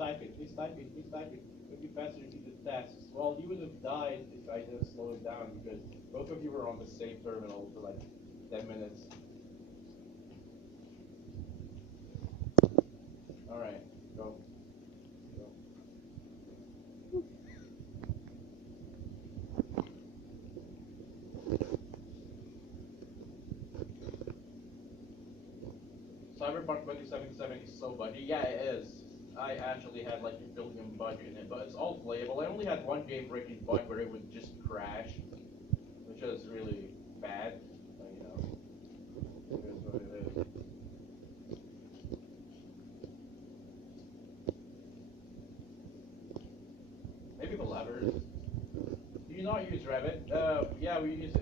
type it. Please type it. Please type it. It'll be faster to do the tasks. Well, you would have died if I didn't slow it down because both of you were on the same terminal for like 10 minutes. All right, go. Go. Cyberpunk 2077 is so budget. Yeah, it is. I actually had like $1 billion budget in it, but it's all playable. I only had one game-breaking bug where it would just crash, which is really bad. But, you know, it is what it is. Maybe collaborators. Do you not use Revit? Yeah, we use it.